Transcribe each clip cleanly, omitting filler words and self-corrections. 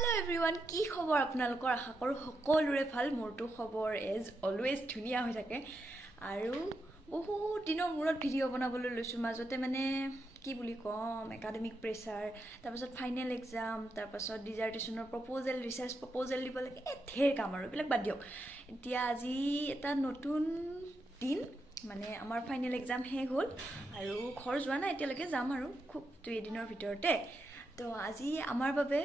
Hello everyone, কি খবৰ আপোনালোকৰ আশা কৰো সকলোৰে ভাল মোৰটো খবৰ এজ অলৱেজ ধুনিয়া হৈ থাকে আৰু বহুত দিনৰ মূৰত ভিডিঅ' বনাবলৈ লৈছো মাজতে মানে কি বুলি কম একাডেমিক প্ৰেছাৰ তাৰপাছত ফাইনেল এক্সাম তাৰপাছত ডিজাৰ্টেশ্যনৰ প্ৰপ'জেল ৰিচাৰ্চ প্ৰপ'জেল দিব লাগে ঢেৰ কাম আৰু এইবিলাক বাদ দিয়ক এতিয়া আজি এটা নতুন দিন মানে আমাৰ ফাইনেল এক্সাম শেষ হ'ল আৰু ঘৰ যোৱা নাই এতিয়ালৈকে যাম আৰু খুব 2 দিনৰ ভিতৰতে তো আজি আমাৰ বাবে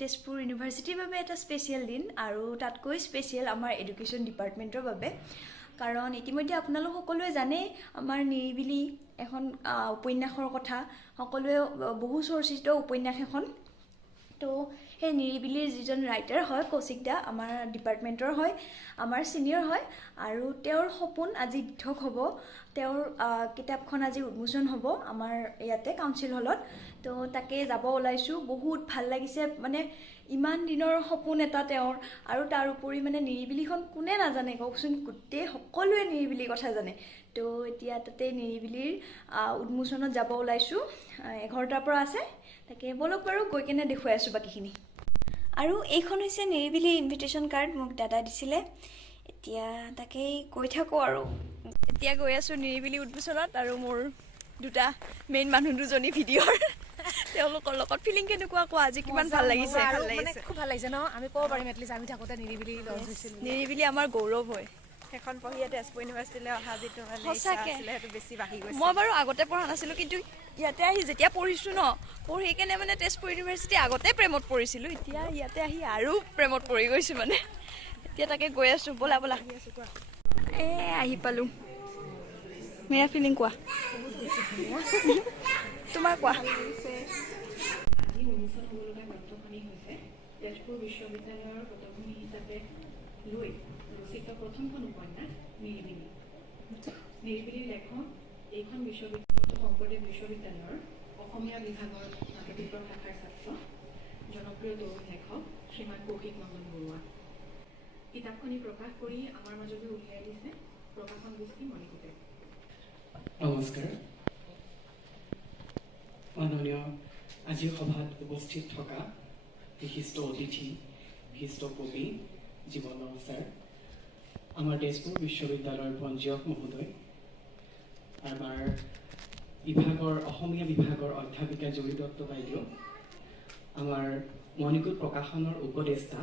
তেজপুৰ ইউনিভাৰ্চিটিৰ বাবে এটা স্পেচিয়েল দিন আৰু তাতকৈ স্পেচিয়েল আমাৰ এডুকেশ্যন ডিপাৰ্টমেণ্টৰ বাবে কাৰণ ইতিমধ্যে আপোনালোক সকলোৱে জানে আমাৰ নিৰিবিলি এখন উপন্যাসৰ কথা সকলোৱে বহু চৰ্চিত উপন্যাস এখন তো সেই নিৰিবিলিৰ যিজন ৰাইটাৰ হয় কৌশিক দা আমাৰ ডিপাৰ্টমেণ্টৰ হয় আমাৰ ছিনিয়ৰ হয় আৰু তেওঁৰ সপোন আজি দিঠক হ'ব তেওঁৰ কিতাপখন আজি উন্মোচন হ'ব আমাৰ ইয়াতে কাউন্সিল হলত তো তাকে যাব ওলাইছোঁ বহুত ভাল লাগিছে মানে ইমান দিনৰ সপোন এটা তেওঁৰ আৰু তাৰ উপৰি মানে নিৰিবিলিখন কোনে নাজানে কওকচোন গোটেই সকলোৱে নিৰিবিলিৰ কথা জানে তো এতিয়া তাতে নিৰিবিলিৰ উন্মোচনত যাব ওলাইছোঁ 11টাৰ পৰা আছে তাকে বলক বাৰু গৈ কেনে দেখুৱাই আছোঁ বাকীখিনি আৰু এইখন হৈছে নিৰিবিলি ইনভিটেশ্যন কাৰ্ড মোক দাদা দিছিলে এতিয়া তাকেই গৈ থাকোঁ আৰু এতিয়া গৈ আছোঁ নিৰিবিলি উদ্বোধনত আৰু মোৰ দুটা মেইন মানুহ দুজনী ভিডিঅ'ৰ তেওঁলোকৰ লগত ফিলিং কেনেকুৱা কোৱা আজি কিমান ভাল লাগিছে খুব ভাল লাগিছে ন আমি ক'ব পাৰিম এটলিষ্ট আমি থাকোঁতে নিৰিবিলি লঞ্চ হৈছিল নিৰিবিলি আমাৰ গৌৰৱ হয় এখন পঢ়ি তেজপুৰ ইউনিভাৰ্চিটিলৈ অহা যিটো মানে ইচ্ছা আছিলে সেইটো বেছি বাঢ়ি গৈছে মই বাৰু আগতে পঢ়া নাছিলোঁ কিন্তু ইয়াতে আহি যেতিয়া পঢ়িছোঁ ন পঢ়ি কেনে মানে তেজপুৰ ইউনিভাৰ্চিটি আগতে প্ৰেমত পৰিছিলোঁ এতিয়া ইয়াতে আহি আৰু প্ৰেমত পৰি গৈছোঁ মানে এতিয়া তাকে গৈ আছোঁ ব'লা ব'লা আহি পালোঁ মেৰা ফিলিং কোৱা তোমাৰ কোৱা তেজপুৰ বিশ্ববিদ্যালয়ৰ পটভূমি হিচাপে লৈ ৰচিত প্ৰথমখন উপন্যাস নিৰিবিলি নিৰিবিলিৰ লেখক এইখন বিশ্ববিদ্যালয় শংকৰদেৱ বিশ্ববিদ্যালয়ৰ অসমীয়া বিভাগৰ নাট্যবিজ্ঞান শাখাৰ ছাত্ৰ জনপ্ৰিয় তৰুণ লেখক শ্ৰীমান কৌশিক নন্দন বৰুৱা কিতাপখনি প্ৰকাশ কৰি আমাৰ মাজলৈ উলিয়াই দিছে প্ৰকাশন গোষ্ঠী মণিকূটে নমস্কাৰ মাননীয় আজিৰ সভাত উপস্থিত থকা বিশিষ্ট অতিথি বিশিষ্ট কবি জীৱনৰ ছাৰ আমাৰ তেজপুৰ বিশ্ববিদ্যালয়ৰ পঞ্জীয়ক মহোদয় আমাৰ বিভাগৰ অসমীয়া বিভাগৰ অধ্যাপিকা জুৰি দত্ত বাইদেউ আমাৰ মণিকূট প্ৰকাশনৰ উপদেষ্টা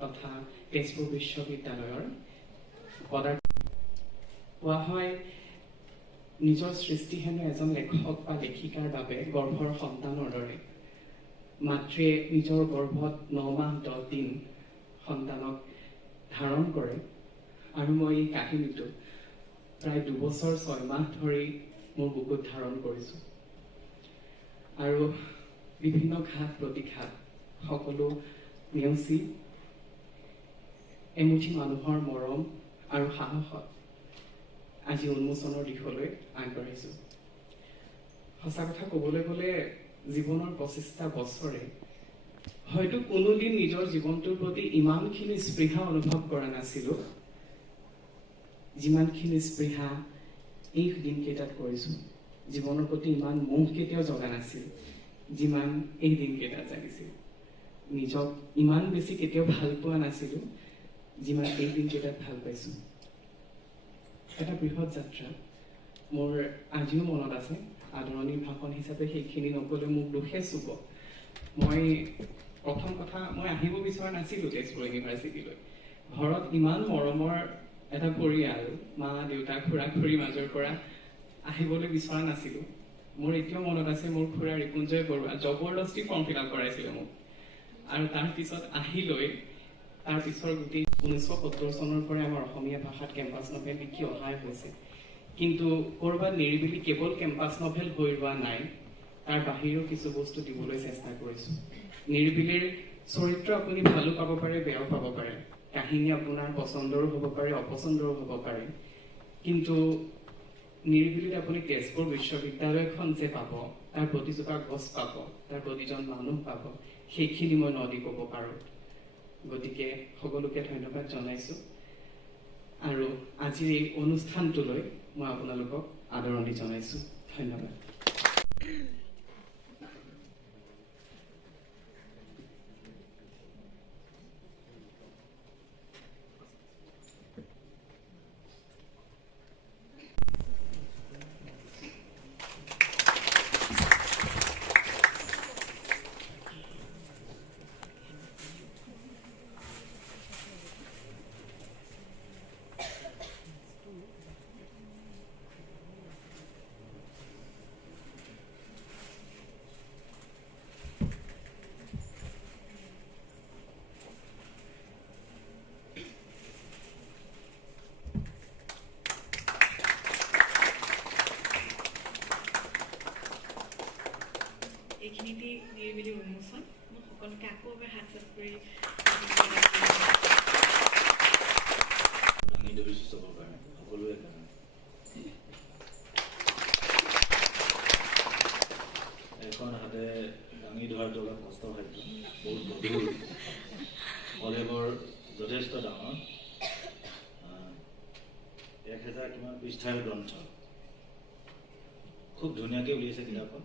তথা তেজপুৰ বিশ্ববিদ্যালয়ৰ কোৱা হয় নিজৰ সৃষ্টি হেনো এজন লেখক বা লেখিকাৰ বাবে গৰ্ভৰ সন্তানৰ দৰে মাতৃয়ে নিজৰ গৰ্ভত 9 মাহ 10 দিন সন্তানক ধাৰণ কৰে আৰু মই এই কাহিনীটো প্ৰায় 2 বছৰ 6 মাহ ধৰি মোৰ বুকুত ধাৰণ কৰিছোঁ আৰু বিভিন্ন ঘাত প্ৰতিঘাত সকলো নেওচি এমুঠি মানুহৰ মৰম আৰু সাহসত আজি উন্মোচনৰ দিশলৈ আগবাঢ়িছোঁ সঁচা কথা ক'বলৈ গ'লে জীৱনৰ 25টা বছৰে হয়তো কোনোদিন নিজৰ জীৱনটোৰ প্ৰতি ইমানখিনি স্পৃহা অনুভৱ কৰা নাছিলোঁ যিমানখিনি স্পৃহা এই দিনকেইটাত কৰিছোঁ জীৱনৰ প্ৰতি ইমান মোহ কেতিয়াও জগা নাছিল যিমান এই দিনকেইটাত জাগিছিল নিজক ইমান বেছি কেতিয়াও ভাল পোৱা নাছিলোঁ যিমান এই দিনকেইটাত ভাল পাইছোঁ এটা বৃহৎ যাত্ৰা মোৰ আজিও মনত আছে আদৰণিৰ ভাষণ হিচাপে সেইখিনি নক'লে মোক দুখে চুব মই প্ৰথম কথা মই আহিব বিচৰা নাছিলোঁ তেজপুৰ ইউনিভাৰ্চিটিলৈ ঘৰত ইমান মৰমৰ এটা পৰিয়াল মা দেউতা খুৰা খুৰীৰ মাজৰ পৰা আহিবলৈ বিচৰা নাছিলোঁ মোৰ এতিয়াও মনত আছে মোৰ খুৰা ৰিপুঞ্জয় বৰুৱা জবৰদস্তি ফৰ্ম ফিল আপ কৰাইছিলে মোক আৰু তাৰপিছত আহি লৈ তাৰপিছৰ গোটেই 1970 চনৰ পৰাই আমাৰ অসমীয়া ভাষাত কেম্পাছ নভেল লিখি অহাই হৈছে কিন্তু ক'ৰবাত নিৰিবিলি কেৱল কেম্পাছ নভেল হৈ ৰোৱা নাই তাৰ বাহিৰেও কিছু বস্তু দিবলৈ চেষ্টা কৰিছোঁ নিৰিবিলিৰ চৰিত্ৰ আপুনি ভালো পাব পাৰে বেয়াও পাব পাৰে কাহিনী আপোনাৰ পচন্দৰো হ'ব পাৰে অপচন্দৰো হ'ব পাৰে কিন্তু নিৰিবিলিত আপুনি তেজপুৰ বিশ্ববিদ্যালয়খন যে পাব তাৰ প্ৰতিজোপা গছ পাব তাৰ প্ৰতিজন মানুহ পাব সেইখিনি মই নদি ক'ব পাৰোঁ গতিকে সকলোকে ধন্যবাদ জনাইছোঁ আৰু আজিৰ এই অনুষ্ঠানটোলৈ মই আপোনালোকক আদৰণি জনাইছোঁ ধন্যবাদ মই হাত চাপ কৰি সকলোৱে এখন হাতে দাঙি ধৰাটো অলপ কষ্ট হয়, বহুত গধুৰ কলেবৰ যথেষ্ট ডাঙৰ 1000 কিমান পৃষ্ঠাৰ গ্ৰন্থ, খুব ধুনীয়াকৈ উলিয়াইছে কিতাপখন।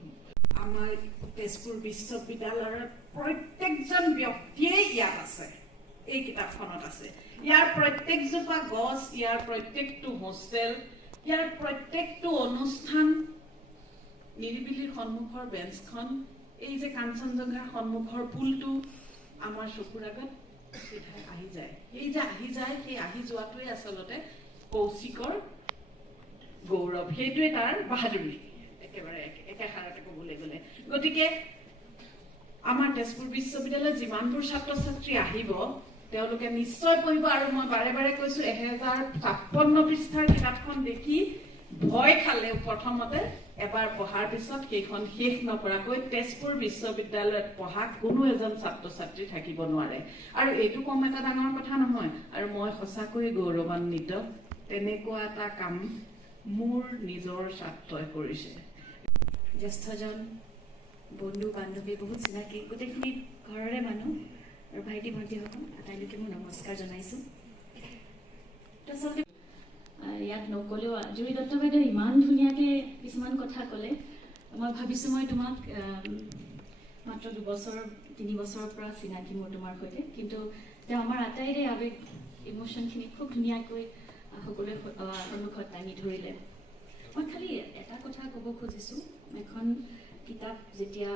আমাৰ তেজপুৰ বিশ্ববিদ্যালয়ৰ প্ৰত্যেকজন ব্যক্তিয়েই ইয়াত আছে, এই কিতাপখনত আছে। ইয়াৰ প্ৰত্যেকজোপা গছ, ইয়াৰ প্ৰত্যেকটো হোষ্টেল, ইয়াৰ প্ৰত্যেকটো অনুষ্ঠান, নিৰিবিলিৰ সন্মুখৰ বেঞ্চখন, এই যে কাঞ্চনজংঘাৰ সন্মুখৰ পুলটো আমাৰ চকুৰ আগত চিধাই আহি যায়। এই যে আহি যায়, সেই আহি যোৱাটোৱে আচলতে কৌশিকৰ গৌৰৱ, সেইটোৱে তাৰ বাহাদুৰি, একেবাৰে একেষাৰতে ক'বলৈ গ'লে। গতিকে আমাৰ তেজপুৰ বিশ্ববিদ্যালয়ত যিমানবোৰ ছাত্ৰ ছাত্ৰী আহিব তেওঁলোকে নিশ্চয় পঢ়িব। আৰু মই বাৰে বাৰে কৈছো 1056 পৃষ্ঠাৰ কিতাপখন দেখি ভয় খালেও প্ৰথমতে এবাৰ পঢ়াৰ পিছত সেইখন শেষ নকৰাকৈ তেজপুৰ বিশ্ববিদ্যালয়ত পঢ়া কোনো এজন ছাত্ৰ ছাত্ৰী থাকিব নোৱাৰে। আৰু এইটো কম এটা ডাঙৰ কথা নহয়, আৰু মই সঁচাকৈ গৌৰৱান্বিত তেনেকুৱা এটা কাম মোৰ নিজৰ ছাত্ৰই কৰিছে। জ্যেষ্ঠজন, বন্ধু বান্ধৱী, বহুত চিনাকি, গোটেইখিনি ঘৰৰে মানুহ আৰু ভাইটি ভণ্টিসকল আটাইলৈকে মই নমস্কাৰ জনাইছোঁ। আচলতে ইয়াত নক'লেও জুৰি দত্ত বাইদেৱে ইমান ধুনীয়াকৈ কিছুমান কথা ক'লে, মই ভাবিছোঁ মই তোমাক মাত্ৰ 2-3 বছৰৰ পৰা চিনাকি মোৰ তোমাৰ সৈতে, কিন্তু তেওঁ আমাৰ আটাইৰে আৱেগ ইম'শ্যনখিনি খুব ধুনীয়াকৈ সকলোৱে সন্মুখত দাঙি ধৰিলে। মই খালি এটা কথা ক'ব খুজিছোঁ, এখন কিতাপ যেতিয়া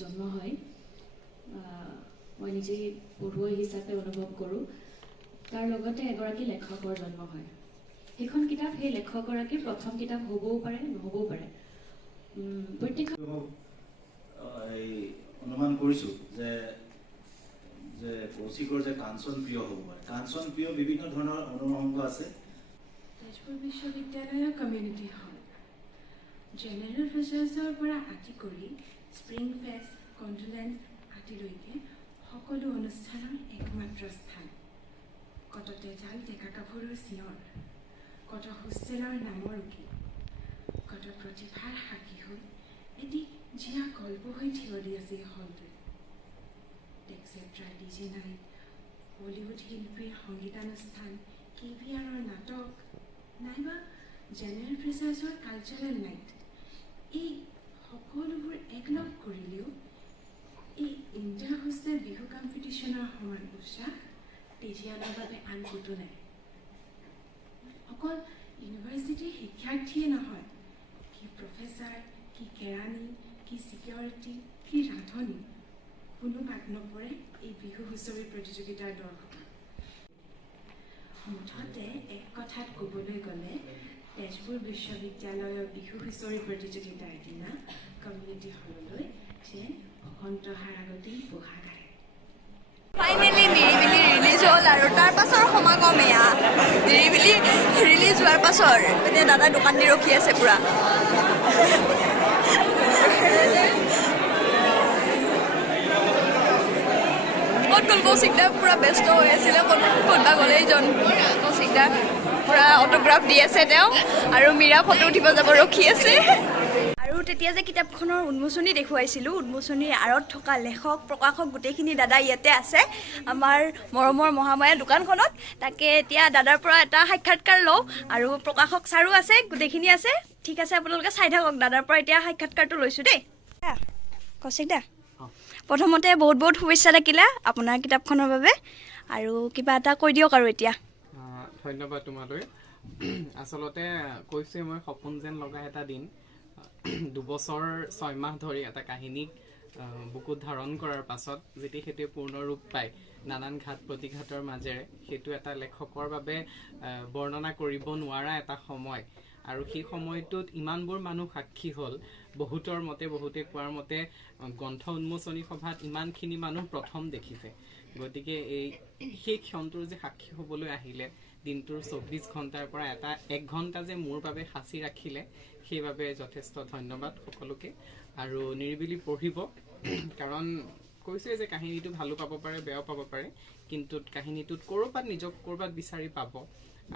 জন্ম হয়, মই নিজেই পঢ়ুৱৈ হিচাপে অনুভৱ কৰোঁ, তাৰ লগতে এগৰাকী লেখকৰ জন্ম হয়। সেইখন কিতাপ সেই লেখকগৰাকীৰ প্ৰথম কিতাপ হ'বও পাৰে, নহ'বও পাৰে। অনুমান কৰিছোঁ যে কৌশিকৰ যে কাঞ্চন প্ৰিয় হ'ব পাৰে, কাঞ্চন প্ৰিয় বিভিন্ন ধৰণৰ অনুসংগ আছে। তেজপুৰ বিশ্ববিদ্যালয়ৰ কমিউনিটি হল, জেনেৰেল ফেচাৰ্ছৰ পৰা আদি কৰি স্প্ৰিং ফেষ্ট, কণ্ডোলেন্স আদিলৈকে সকলো অনুষ্ঠানৰ একমাত্ৰ স্থান। কত তেজাল ডেকা গাভৰুৰ চিঞৰ, কত হোষ্টেলৰ নামৰ উকিল, কত প্ৰতিভাৰ সাক্ষী হৈ এটি জীয়া গল্প হৈ থিয় দি আছে এই হলটোত। টেক্সেট্ৰা ডিজে নাইট, বলিউড শিল্পীৰ সংগীতানুষ্ঠান, KVRৰ নাটক, নাইবা জেনেৰেল ফ্ৰেচাৰ্ছৰ কালচাৰেল নাইট, এই সকলোবোৰ একলগ কৰিলেও এই ইণ্টাৰ হোষ্টেল বিহু কম্পিটিশ্যনৰ সমান উৎসাহ তেজিয়ানৰ বাবে আন ক'তো নাই। অকল ইউনিভাৰ্চিটিৰ শিক্ষাৰ্থীয়ে নহয়, কি প্ৰফেচাৰ, কি কেৰাণী, কি ছিকিউৰিটি, কি ৰান্ধনি, কোনো বাদ নপৰে এই বিহু হুঁচৰি প্ৰতিযোগিতাৰ দৰ্শক। মুঠতে এক কথাত ক'বলৈ গ'লে তেজপুৰ বিশ্ববিদ্যালয়ৰ বিহু হুঁচৰি প্ৰতিযোগিতাৰ দিনা কমিউনিটি হললৈ যে অন্তহাৰ আগতেই বহাগ আহে। ফাইনেলি নিৰিবিলি ৰিলিজ হ'ল আৰু তাৰ পাছৰ সমাগম এয়া। নিৰিবিলি ৰিলিজ হোৱাৰ পাছৰ এতিয়া দাদা দোকান দি ৰখি আছে পুৰা। ক'ত গ'ল কৌশিকদা? পুৰা ব্যস্ত হৈ আছিলে, ক'তবা গ'লে এইজন কৌশিকদা পুৰা অটোগ্ৰাফ দি আছে তেওঁ, আৰু মীৰা ফটো উঠিব যাব ৰখি আছে। আৰু তেতিয়া যে কিতাপখনৰ উন্মোচনী দেখুৱাইছিলোঁ, উন্মোচনীৰ আঁৰত থকা লেখক প্ৰকাশক গোটেইখিনি দাদা ইয়াতে আছে আমাৰ মৰমৰ মহামায়া দোকানখনত। তাকে এতিয়া দাদাৰ পৰা এটা সাক্ষাৎকাৰ লওঁ, আৰু প্ৰকাশক ছাৰো আছে, গোটেইখিনি আছে। ঠিক আছে, আপোনালোকে চাই থাকক, দাদাৰ পৰা এতিয়া সাক্ষাৎকাৰটো লৈছোঁ দেই। কৌশিক দা, প্ৰথমতে বহুত বহুত শুভেচ্ছা থাকিলে আপোনাৰ কিতাপখনৰ বাবে, আৰু কিবা এটা কৈ দিয়ক আৰু এতিয়া। ধন্যবাদ তোমালৈ। আচলতে কৈছোৱে মই, সপোন যেন লগা এটা দিন। 2 বছৰ 6 মাহ ধৰি এটা কাহিনীক বুকুত ধাৰণ কৰাৰ পাছত যেতিয়া সেইটোৱে পূৰ্ণ ৰূপ পায় নানান ঘাট প্ৰতিঘাতৰ মাজেৰে, সেইটো এটা লেখকৰ বাবে বৰ্ণনা কৰিব নোৱাৰা এটা সময়। আৰু সেই সময়টোত ইমানবোৰ মানুহ সাক্ষী হ'ল, বহুতৰ মতে, বহুতে কোৱাৰ মতে গ্ৰন্থ উন্মোচনী সভাত ইমানখিনি মানুহ প্ৰথম দেখিছে। গতিকে সেই ক্ষণটোৰ যে সাক্ষী হ'বলৈ আহিলে, দিনটোৰ 24 ঘণ্টাৰ পৰা 1 ঘণ্টা যে মোৰ বাবে সাঁচি ৰাখিলে, সেইবাবে যথেষ্ট ধন্যবাদ সকলোকে। আৰু নিৰিবিলি পঢ়িব, কাৰণ কৈছোৱে যে কাহিনীটো ভালো পাব পাৰে বেয়াও পাব পাৰে কিন্তু কাহিনীটোত ক'ৰবাত নিজক ক'ৰবাত বিচাৰি পাব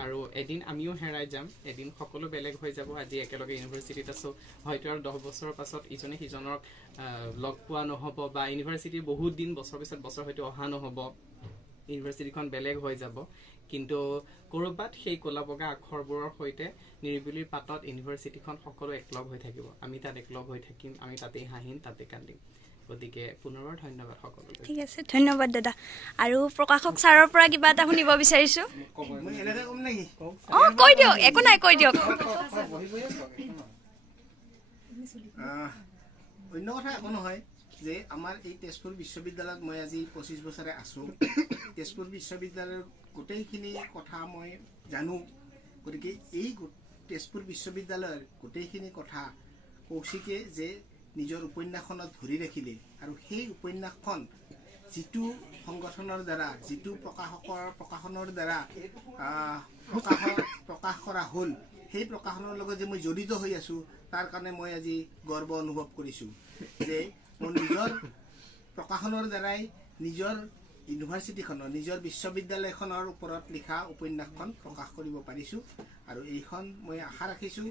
আৰু এদিন আমিও হেৰাই যাম এদিন সকলো বেলেগ হৈ যাব আজি একেলগে ইউনিভাৰ্চিটিত আছো হয়তো আৰু 10 বছৰৰ পাছত ইজনে সিজনক লগ পোৱা নহ'ব বা ইউনিভাৰ্চিটিৰ বহুত দিন বছৰ পিছত বছৰ হয়তো অহা নহ'ব ইউনিভাৰ্চিটিখন বেলেগ হৈ যাব কিন্তু ক'ৰবাত সেই ক'লা বগা আখৰবোৰৰ সৈতে নিৰিবিলিৰ পাতত ইউনিভাৰ্চিটিখন সকলো একলগ হৈ থাকিব আমি তাত একলগ হৈ থাকিম আমি তাতেই হাঁহিম তাতে কান্দিম গতিকে পুনৰবাৰ ধন্যবাদ সকলোকে ঠিক আছে ধন্যবাদ দাদা আৰু প্ৰকাশক ছাৰৰ পৰা কিবা এটা শুনিব বিচাৰিছো কৈ দিয়ক একো নাই কৈ দিয়ক অন্য কথা একো নহয় যে আমাৰ এই তেজপুৰ বিশ্ববিদ্যালয়ত মই আজি 25 বছৰে আছো তেজপুৰ বিশ্ববিদ্যালয়ৰ গোটেইখিনি কথা মই জানো গতিকে এই তেজপুৰ বিশ্ববিদ্যালয়ৰ গোটেইখিনি কথা কৌশিকে যে নিজৰ উপন্যাসখনত ধৰি ৰাখিলে আৰু সেই উপন্যাসখন যিটো সংগঠনৰ দ্বাৰা যিটো প্ৰকাশনৰ দ্বাৰা প্ৰকাশ কৰা হ'ল সেই প্ৰকাশনৰ লগত যে মই জড়িত হৈ আছো তাৰ কাৰণে মই আজি গৰ্ব অনুভৱ কৰিছো যে মোৰ নিজৰ প্ৰকাশনৰ দ্বাৰাই নিজৰ ইউনিভাৰ্চিটিখনৰ নিজৰ বিশ্ববিদ্যালয়খনৰ ওপৰত লিখা উপন্যাসখন প্ৰকাশ কৰিব পাৰিছো আৰু এইখন মই আশা ৰাখিছো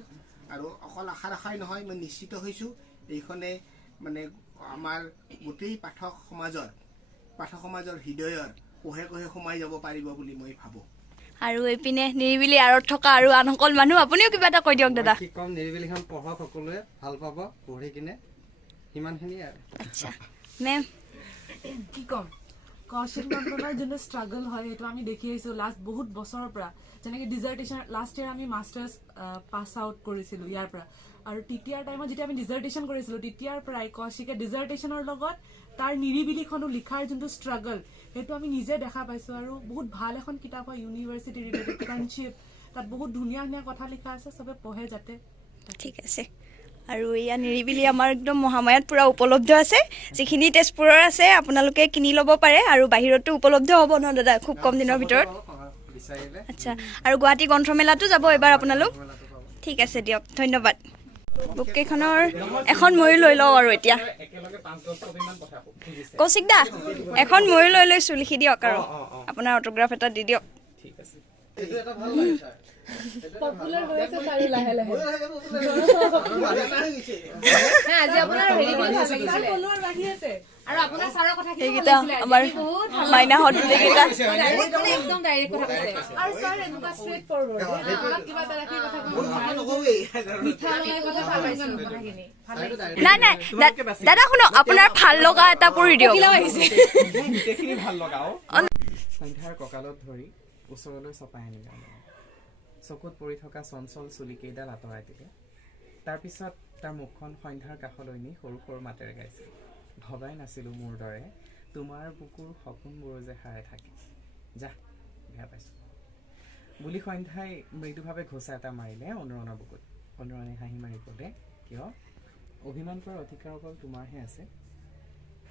আৰু অকল আশা ৰাখাই নহয় মই নিশ্চিত হৈছো এইখনে মানে আমাৰ গোটেই পাঠক সমাজৰ হৃদয়ৰ কোহে কোহে সোমাই যাব পাৰিব বুলি মই ভাবো আৰু এইপিনে নিৰিবিলি আঁৰত থকা আৰু আন সকল মানুহ আপুনিও কিবা এটা কৈ দিয়ক দাদা কি কম নিৰিবিলিখন পঢ়ক সকলোৱে ভাল পাব পঢ়ি কিনে সিমানখিনি আৰু আচ্ছা মেম কি ক'ম কৌশিক নন্দনৰ যোনটো ষ্ট্ৰাগল হয় সেইটো আমি দেখি আহিছোঁ লাষ্ট বহুত বছৰৰ পৰা যেনেকৈ ডিজাৰ্টেশ্যন লাষ্ট ইয়েৰ আমি মাষ্টাৰ্ছ পাছ আউট কৰিছিলোঁ ইয়াৰ পৰা আৰু তেতিয়াৰ টাইমত যেতিয়া আমি ডিজাৰ্টেশ্যন কৰিছিলোঁ তেতিয়াৰ পৰাই কৌশিকে ডিজাৰ্টেশ্যনৰ লগত তাৰ নিৰিবিলিখনো লিখাৰ যোনটো ষ্ট্ৰাগল সেইটো আমি নিজে দেখা পাইছোঁ আৰু বহুত ভাল এখন কিতাপ হয় ইউনিভাৰ্চিটি ৰিলেটেড ফ্ৰেণ্ডশ্বিপ তাত বহুত ধুনীয়া ধুনীয়া কথা লিখা আছে চবে পঢ়ে যাতে ঠিক আছে আৰু এয়া নিৰিবিলি আমাৰ একদম মহামায়াত পুৰা উপলব্ধ আছে যিখিনি তেজপুৰৰ আছে আপোনালোকে কিনি ল'ব পাৰে আৰু বাহিৰতো উপলব্ধ হ'ব ন দাদা খুব কম দিনৰ ভিতৰত আচ্ছা আৰু গুৱাহাটী গ্ৰন্থমেলাতো যাব এবাৰ আপোনালোক ঠিক আছে দিয়ক ধন্যবাদ বুককেইখনৰ এখন ময়ো লৈ লওঁ আৰু এতিয়া কৌশিক দা এখন ময়ো লৈ লৈছোঁ লিখি দিয়ক আৰু আপোনাৰ অটোগ্ৰাফ এটা দি দিয়ক পপুলাৰ হৈ আছে চাৰি লাহে লাহে আজি আপোনাৰ হেৰি কৰি ভাল লাগিছিলে ফলোৱাৰ বাঢ়ি আছে আৰু আপোনাৰ ছাৰৰ কথা কি কৈছিলে আমাৰ মাইনাহঁত গোটেইকেইটা একদম ডাইৰেক্ট কথা কৈছে আৰু ছাৰ এনেকুৱা ষ্ট্ৰেট ফৰৱাৰ্ড কিবা এটা ৰাখি কথা মিঠা লগাই কথা ভাল লাগিছে কথাখিনি নাই নাই দাদা শুনক আপোনাৰ ভাল লগা এটা পঢ়ি দিয়ক গোটেইখিনি ভাল লগাও সন্ধ্যাৰ কঁকালত ধৰি ওচৰলৈ চপাই আনিলে চকুত পৰি থকা চঞ্চল চুলিকেইডাল আঁতৰাই দিলে তাৰপিছত তাৰ মুখখন সন্ধ্যাৰ কাষলৈ নি সৰু সৰু মাতেৰে গাইছিল ভবাই নাছিলোঁ মোৰ দৰে তোমাৰ বুকুৰ সপোনবোৰ যে হাৰাই থাকে যা বেয়া পাইছোঁ বুলি সন্ধ্যাই মৃদুভাৱে ঘোচা এটা মাৰিলে অনুৰণৰ বুকুত অনুৰণে হাঁহি মাৰি ক'লে কিয় অভিমান কৰাৰ অধিকাৰ অকল তোমাৰহে আছে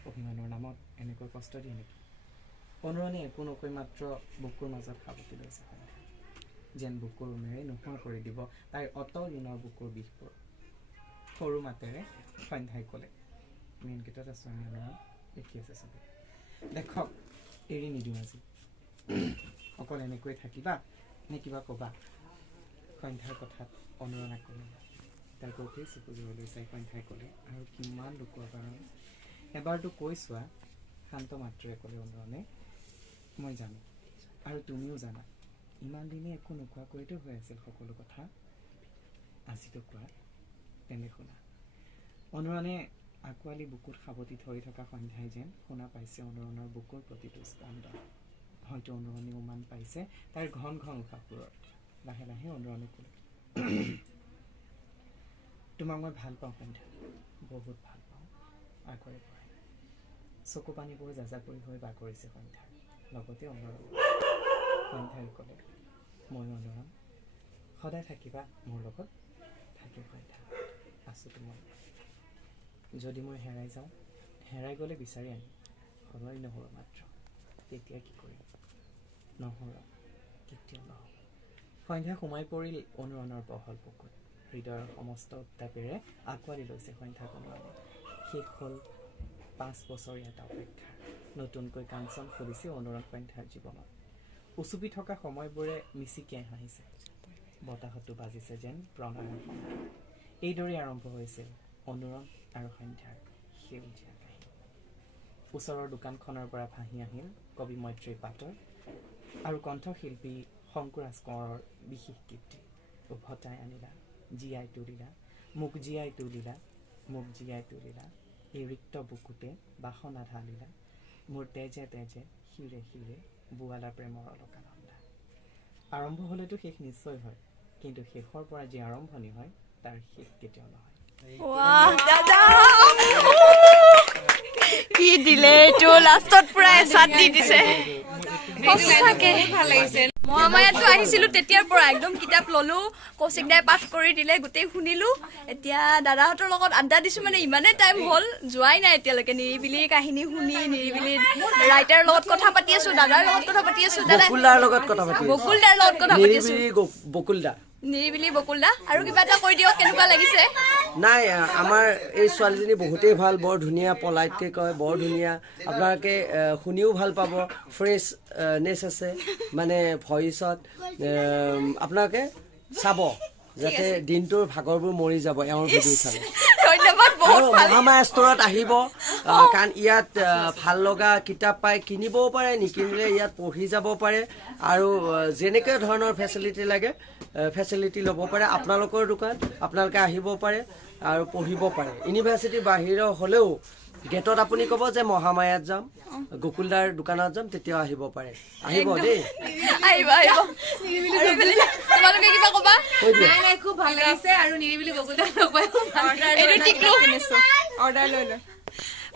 অভিমানৰ নামত এনেকৈ কষ্ট দিয়ে নেকি অনুৰণে একো নকৈ মাত্ৰ বুকুৰ মাজত সাৱটি লৈছে যেন বুকুৰ উমেৰে নোহোৱা কৰি দিব তাইৰ অতল ঋণৰ বুকুৰ বিষবোৰ সৰু মাতেৰে সন্ধ্যাই ক'লে মেইন গেটত আছোঁ আমি দেখি আছে চবে দেখক এৰি নিদিওঁ আজি অকল এনেকৈ থাকিবা নে কিবা ক'বা সন্ধ্যাৰ কথাত অনুৰণা ক'লে তাই গভীৰ চকু জোৰলৈ চাই সন্ধ্যাই ক'লে আৰু কিমান লুকুৱাৰ কাৰণে এবাৰতো কৈ চোৱা শান্ত মাত্ৰৰে ক'লে অনুৰণে মই জানো আৰু তুমিও জানা ইমান দিনে একো নোকোৱাকৈতো হৈ আছিল সকলো কথা আজিতো কোৱা তেনে শুনা অনুৰণে আঁকোৱালি বুকুত সাৱটি ধৰি থকা সন্ধ্যাই যেন শুনা পাইছে অনুৰণৰ বুকুৰ প্ৰতিটো স্পন্দন হয়তো অনুৰণে উমান পাইছে তাইৰ ঘন ঘন উশাহবোৰত লাহে লাহে অনুৰণে ক'লে তোমাক মই ভাল পাওঁ সন্ধ্যা বহুত ভাল পাওঁ আগৰে পৰাই চকু পানীবোৰ যাযাবৰী হৈ বাগৰিছে সন্ধ্যাৰ লগতে অনুৰণ সন্ধ্যাই ক'লে মই অনুৰণ সদায় থাকিবা মোৰ লগত থাকিম সন্ধ্যা আছোঁ তোমাৰ যদি মই হেৰাই যাওঁ হেৰাই গ'লে বিচাৰি আনিম সদায় নহ'ব মাত্ৰ তেতিয়া কি কৰিম নহ'ব কেতিয়াও নহ'ব সন্ধ্যা সোমাই পৰিল অনুৰণৰ বহল বুকুত হৃদয়ৰ সমস্ত উত্তাপেৰে আঁকোৱালি লৈছে সন্ধ্যাক অনুৰণে শেষ হ'ল 5 বছৰীয়া এটা অপেক্ষা নতুনকৈ কাঞ্চন খুলিছে অনুৰাগ পাণ্ডিয়াৰ জীৱনত উচুপি থকা সময়বোৰে মিচিকিয়াই হাঁহিছে বতাহতো বাজিছে যেন প্ৰণয়ৰ সময় এইদৰে আৰম্ভ হৈছিল অনুৰাগ আৰু সন্ধ্যাৰ সেউজীয়া কাহিনী ওচৰৰ দোকানখনৰ পৰা ভাহি আহিল কবি মৈত্ৰী পাটৰ আৰু কণ্ঠশিল্পী শংকুৰাজ কোঁৱৰৰ বিশেষ কীৰ্তি উভতাই আনিলা জীয়াই তুলিলা মোক জীয়াই তুলিলা মোক জীয়াই তুলিলা এই ৰিক্ত বুকুতে বাসনা ঢালিলা মোৰ তেজে তেজে শিৰে শিৰে বোৱালা প্ৰেমৰ অলকানন্দা আৰম্ভ হ'লেতো শেষ নিশ্চয় হয় কিন্তু শেষৰ পৰা যি আৰম্ভণি হয় তাৰ শেষ কেতিয়াও নহয় কি দিলে এইটো লাষ্টত পুৰা এচাত দি দিছে সঁচাকে ভাল লাগিছে মহামায়াতো আহিছিলো তেতিয়াৰ পৰা একদম কিতাপ ললো কৌশিক দাই পাঠ কৰি দিলে গোটেই শুনিলো এতিয়া দাদাহঁতৰ লগত আড্ডা দিছো মানে ইমানেই টাইম হ'ল যোৱাই নাই এতিয়ালৈকে নিৰিবিলিৰ কাহিনী শুনি নিৰিবিলিৰ ৰাইটাৰ লগত কথা পাতি আছো দাদাৰ লগত কথা পাতি আছো বকুলদাৰ লগত কথা পাতি আছো বকুলদা নিৰিবিলি বকুলদা আৰু কিবা এটা কৈ দিয়ক কেনেকুৱা লাগিছে নাই আমাৰ এই ছোৱালীজনী বহুতেই ভাল বৰ ধুনীয়া পলাইটকে কয় বৰ ধুনীয়া আপোনালোকে শুনিও ভাল পাব ফ্ৰেছনেছ আছে মানে ভইচত আপোনালোকে চাব যাতে দিনটোৰ ভাগৰবোৰ মৰি যাব এওঁৰ ভিডিঅ' চালে মহামায়া ষ্টৰত আহিব কাৰণ ইয়াত ভাল লগা কিতাপ পাই কিনিবও পাৰে নিকিনিলে ইয়াত পঢ়ি যাব পাৰে আৰু যেনেকৈ ধৰণৰ ফেচিলিটি লাগে ফেচিলিটি ল'ব পাৰে আপোনালোকৰ দোকান আপোনালোকে আহিব পাৰে আৰু পঢ়িব পাৰে ইউনিভাৰ্চিটিৰ বাহিৰৰ হ'লেও গেটত আপুনি ক'ব যে মহামায়াত যাম গকুলদাৰ দোকানত যাম তেতিয়াও আহিব পাৰে আহিব দেই তোমালোকে কিবা ক'বা খুব ভাল লাগিছে আৰু নিৰিবিলি বকুলদাৰ অৰ্ডাৰ লৈ লৈ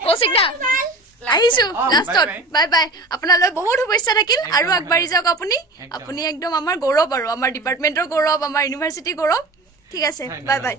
কৌশিক দা আহিছো লাষ্টত বাই বাই আপোনালৈ বহুত শুভেচ্ছা থাকিল আৰু আগবাঢ়ি যাওক আপুনি একদম আমাৰ গৌৰৱ আৰু আমাৰ ডিপাৰ্টমেণ্টৰ গৌৰৱ আমাৰ ইউনিভাৰ্চিটিৰ গৌৰৱ ঠিক আছে বাই বাই